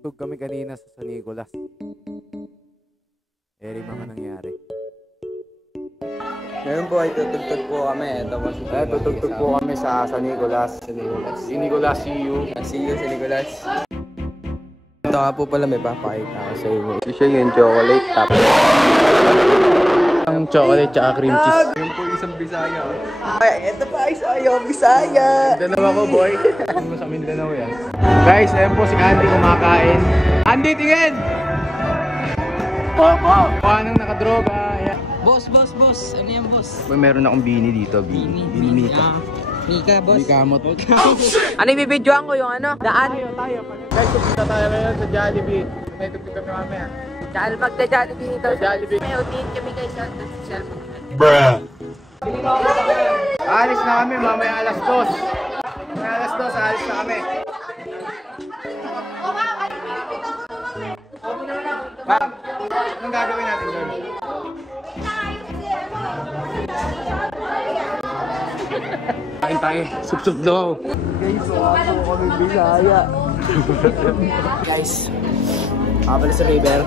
Tugtog kami kanina sa San Nicolas. Eri mga nangyari. Ngayon po ay tutugtog po kami. Ito po si Tutugtog po kami sa San Nicolas. Si Nicolas, see you. See you, si Nicolas. Ito nga po pala may papakita ko sa inyo. Siya yung chocolate top. Ang chocolate tsaka cream cheese. Yung po isang Bisaya. Ay, ito pa isayo, Bisaya. Mindanao ako, boy. Ano mo sa Mindanao yan? Guys, ayun po si Andy kumakain. Andy, tingin! Popo! Anong nakadroga? Ayan. Boss. Ano yan, boss? Boy, meron akong bini dito. Bini Mika. Mika, boss. Mika mo to. Ano ibibidyoan ko yung ano? Daan? Tayo. Guys, pupunta tayo ngayon sa Jollibee. May tugtog kami mamaya. Dahil magda-Jollibee daw. Jollibee. May utiin kami guys sa cellphone. Bruh! Alis na kami, mamaya alas 2. Mamaya alas 2, alis na kami. Ma'am, anong gagawin natin doon? Kain tayo, sup-sup daw. Guys, ako kami Bisaya. Guys, pala sa river.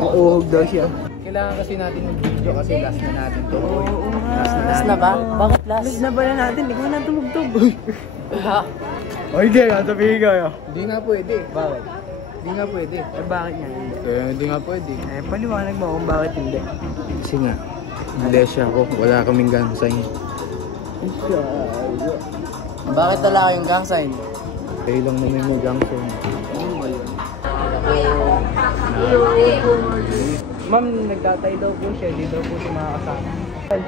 Mauhog daw siya. Kailangan kasi natin mag-video kasi last na natin to. Last na ba? Bakit last? Last na ba na natin? Hindi ko na tumugtog. Oy, di, sabihin kayo. Hindi nga pwede. Bakit? Hindi nga pwede. Eh bakit nga hindi? Hindi nga pwede. Eh paliwanag mo kung bakit hindi. Kasi nga, Malaysia ako. Wala kaming gansay. Bakit wala kayong gang sign? Kayo lang naman may gansay. Ma'am, nagtatay daw po siya. Hindi daw po siya makakasama.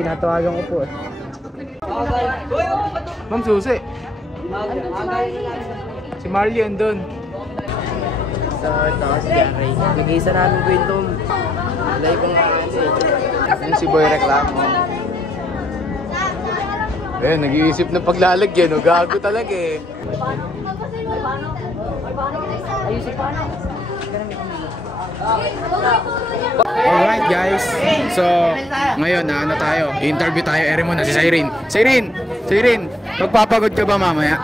Tinatawagan ko po. Ma'am, susi. Si Marley andun. So, ito si John Ray. Nag-iisa namin po ito. Alay ko nga kasi. Yun si Boy Reklamo. Eh, nag-iisip ng paglalagyan. No? Gago talaga eh. Ayusin pa na. Alright guys. So, ngayon na ano tayo? Interview tayo. Ere muna si Cyrene. Cyrene, magpapagod ka ba mamaya?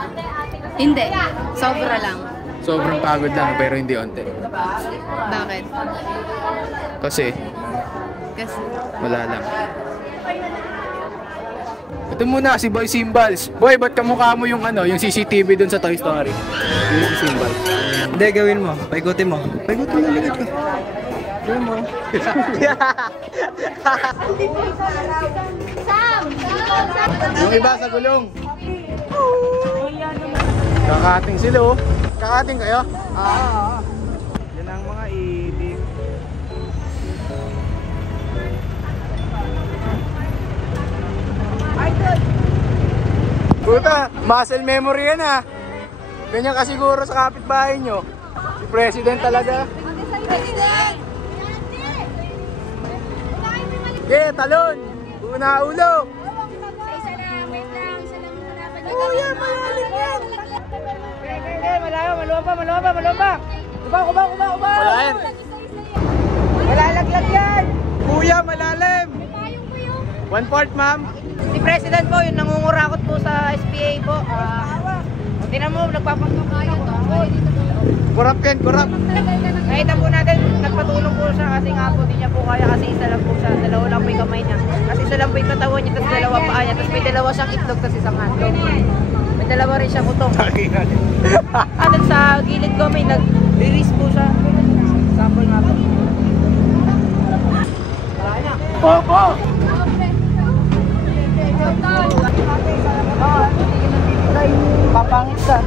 Hindi. Sobra lang. Sobrang pagod lang pero hindi onte. Bakit? Kasi Kasi wala lang. Ito muna si Boy Cymbals. Boy, ba't kamukha mo yung ano, yung CCTV dun sa Toy Story? Yung si Cymbals. Hindi, gawin mo. Paikutin mo. Paikutin mo, likod ka. Gawin mo. Yung iba sa gulong. Kakating sila oh. Kakating kayo? Yan ang mga idik. Puta, muscle memory yan ah. Ganyan kasiguro sa kapitbahay nyo. Si President talaga. Okay, talon. Una ulo. isa lang, wait lang, isa lang muna dapat. Oh, yan, malalim yan. Malalim pa. Kubang. Wala yan. Malalaglag yan. Kuya, malalim. 1/4 ma'am. Si President po, yung nangungurakot po sa SPA po. Tingnan mo, nagpapagkakaya to. Kurap Ken, kurap. Nakita po natin, nagpatulong po siya kasi nga po, di niya po kaya kasi isa lang po siya. Dalawa lang po yung kamay niya. Kasi isa lang po yung katawan niya, tapos dalawa paa niya. Tapos may dalawa siyang itlog, tapos isang handog. May dalawa rin siyang utong. At sa gilid ko, may nag-release po siya. Sample nga po. Popo! Papangit ka.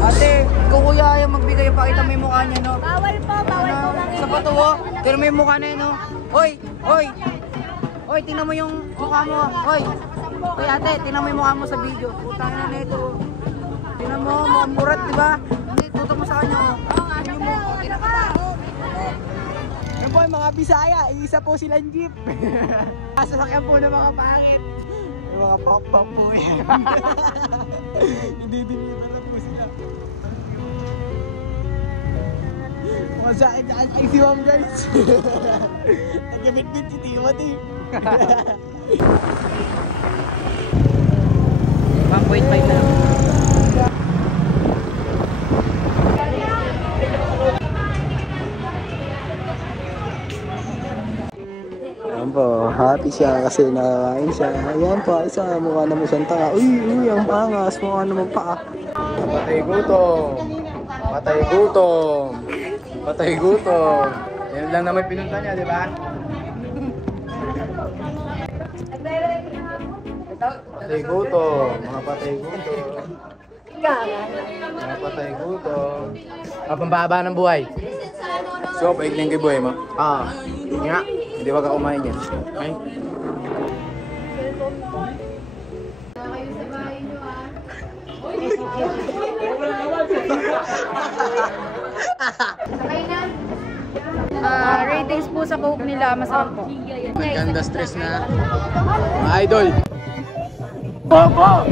Ate, kung kuya ayaw magbigay, pakita mo yung mukha niya, no? Bawal po Sa pato, oh. Tignan mo yung mukha na yun, no? Hoy! Tingnan mo yung mukha mo. Hoy, ate, tingnan mo yung mukha mo sa video. Putang na nito. Tingnan mo, mukhang murat, di ba? Hindi, tutok mo sa kanya, oh. Tingnan mo, tingnan ka. Yan po yung mga Bisaya. Isa po silang jeep. Sasakyan po ng mga pangit. Yung mga pop-pop po yan. Hindi dinita na po sila. Mga sa akin ay si Ma'am guys. Nagabit-bit si Timothy. 1.5 na lang. Ayan po, happy siya kasi nakakain siya. Ayan po, isa mukha naman siyang tanga. Uy, ang angas, mukha naman pa. Patay gutom. Patay gutom. Patay gutom. Yan lang naman pinunta niya, di ba? Patay gutom. Mga patay gutom. Mga patay gutom. Pambaba ng buhay. So, paigling kay buhay mo? Nga. Hindi wag ka kumain yan. Okay? Ratings po sa Coke nila, masarap po. Maganda stress na. Mga idol. Bobo!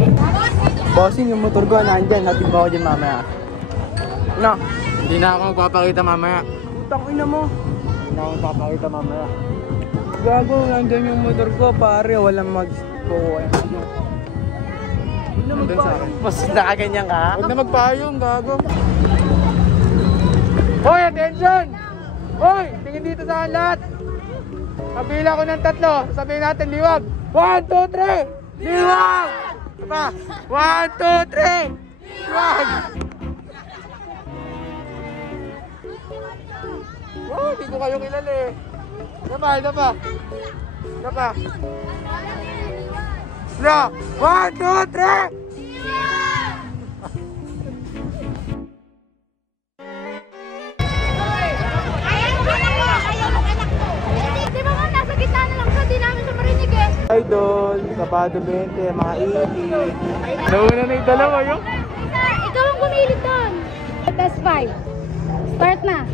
Bossing, yung motor ko nandyan. Hatid ba ako dyan mamaya? No. Hindi na ako magpapakita mamaya. Tangina mo. Hindi na ako magpapakita mamaya. Gago, nandyan yung motor ko, pare. Walang mag-kukuha. Nandun sa akin. Mas nakaganyan ka? Huwag na magpayong, gago. Hoy, attention! Hoy, tingin dito sa akin lahat. Kabila ko ng 3. Sabihin natin liwag. 1, 2, 3! Liwag! Diba? 1, 2, 3! Liwag! Wow, hindi ko kayo kilala eh. Diba? Diba? Diba? No! 1, 2, 3! Idol, Sabado 20, mga 80. Nauna na yung dalawa yun. Ikaw ang kumilit doon. Test 5. Start na.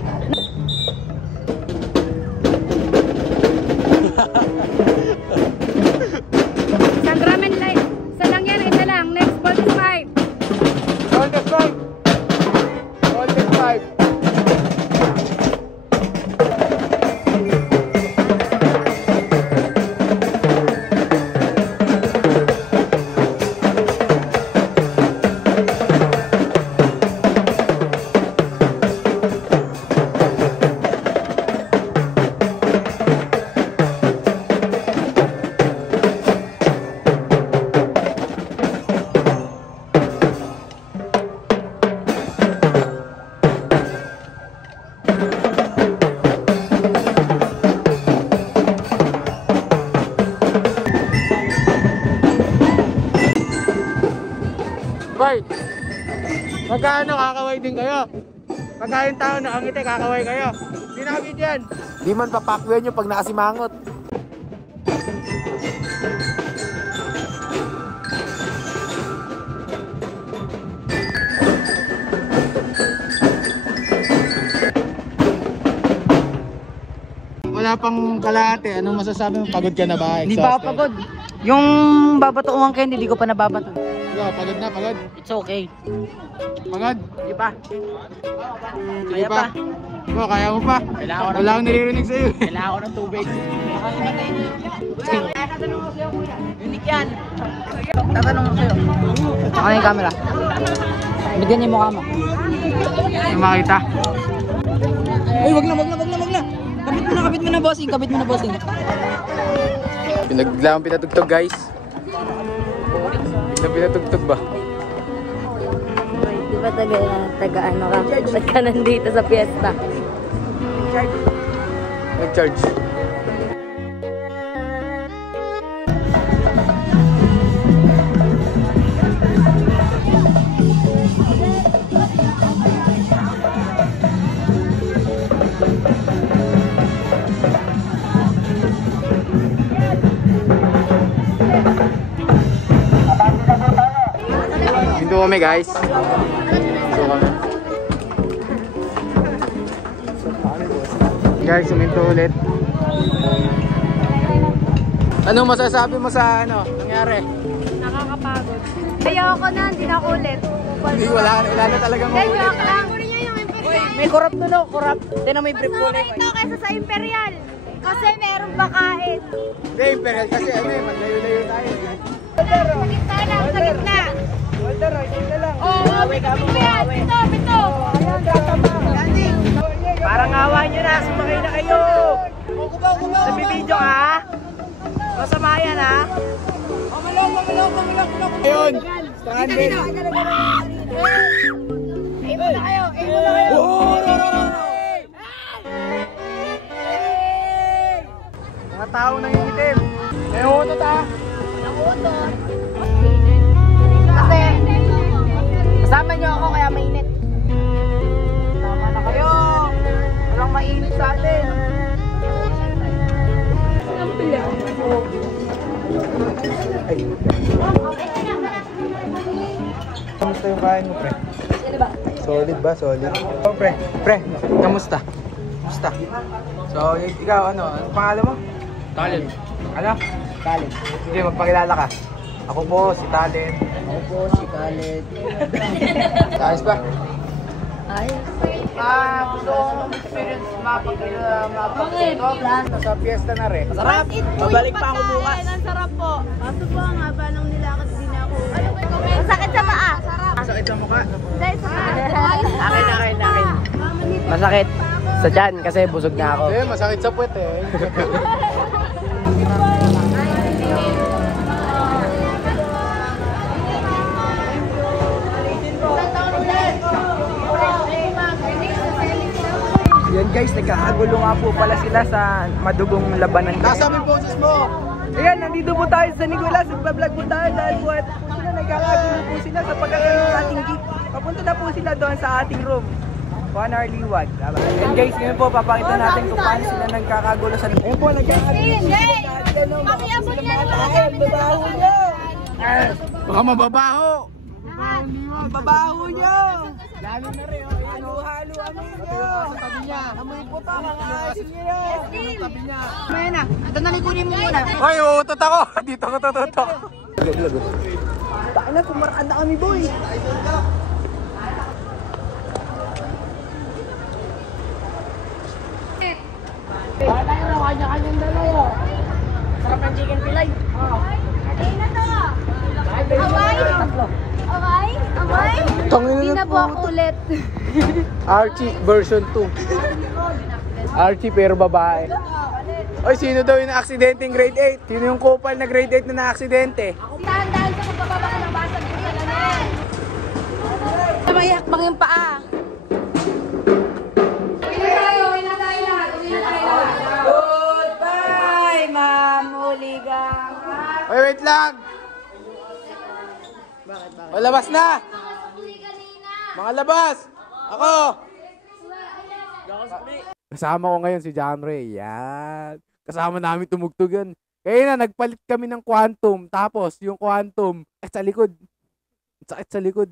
Isang ramen light. Isa lang yan, isa lang. Next ball is 5. Voltage 5. Voltage 5. Boy, magkano kakaway din kayo? Pagka yung tao nakangiti, kakaway kayo. Hindi nakabit yan. Di man papakwihan yung pag nakasimangot. Wala pang kalahati. Anong masasabi mo? Pagod ka na ba? Hindi pa ako pagod. Yung babatuungan kayo, hindi ko pa nababato. Ikaw, pagod na, pagod. It's okay. Pagod? Hindi pa. Sige pa. Oh, kaya mo pa. Wala akong naririnig sa'yo. Kailangan ko ng tubig. Unique yan. Tatanong ko sa'yo. Ako na yung camera. Bigyan niyo yung mukha mo. Yung makita. Uy, wag na. Kabit mo na, bossing. Pinagla akong pinatugtog, guys. Pinatugtog ba? Di ba taga ano ka? Ba't ka nandito sa fiesta? Nag-charge. Hinto kami, guys. Guys, suminto ulit. Anong masasabi mo sa nangyari? Nakakapagod. Ayoko na, hindi na ulit. Hindi, wala na talagang Guys, ulit. joke lang. May kurap doon, kurap. Tignan mo yung brief ko. Ito kaysa sa Imperial. Kasi meron bakain. Hindi, Imperial kasi malayo-layo tayo. Sa gitna lang, sa gitna. Oo, pito. Parang awa nyo na, sumakay na kayo. Nabibidyo ka? Masama yan, ha? Ayun! Stranded! Aim mo na kayo! Aim mo na kayo! Mga tao nangingitim. May utot ah. Kasi, kasama niyo ako kaya mainit. Tama na kayo! Walang mainit sa atin. Kamusta yung kain mo, pre? Solid ba? Solid. Oh, pre, kamusta? Kamusta? So, ikaw, ano pangalan mo? Talent. Ano? Talent. Sige, magpakilala ka. Ako po, si Talent. Ako po, si Khaled. Ayos ba? Gusto kong experience mapag-ito. Nasa fiesta na rin. Sarap! Babalik pa ako bukas. Ang sarap po. Kaso po, ang haba ng nilakad din ako. Masakit sa paa. Sakit sa mukha. Dahil sa Akin. Masakit sa tiyan kasi busog na ako. Eh, masakit sa puwet eh. Yan guys, nagkakagulo nga po pala sila sa madugong labanan. Nasa may boses mo! Ayan, nandito po tayo sa Nicolas. Nagpa-vlog po tayo dahil po at po sila nagkakagulo po sila sa pagkakaroon ng ating jeep. Papunta na po sila doon sa ating room. 1 hour liwag. Yan guys, ngayon po papakita natin kung paano sila nagkakagulo sa... Ayan po, nagkakagulo po sila. Pakiabot nga naman kami. Babaho nyo! Baka mababaho! Babaho nyo! Lalo na rin, halo-halo amoy nyo! Sa tabi niya! Amoy puta, mga asin nyo! Sa tabi niya! Mamaya na, ito nalikunin mo muna. Ay, uutot ako! Dito ko tututok! Baka na, pumaraan na kami, boy! Bata na lang, kanya-kanyang dalawa. Sarap ng chicken fillet. Away? Away? Away? Hindi na po ako ulit. Archie version 2. Archie pero babae. Oy, sino daw yung na-aksidente grade 8? Sino yung kupal na grade 8 na na-aksidente? Dahan-dahan sa pagbababa ng basag ko sa lamin. May hakbang yung paa. Goodbye, mamuligang. Oy, wait lang! O, labas na! Mga labas! Ako! Kasama ko ngayon si John Ray. Yan. Kasama namin tumugtugan. Kaya na, nagpalit kami ng quantum. Tapos, yung quantum, sa likod. Sakit sa likod.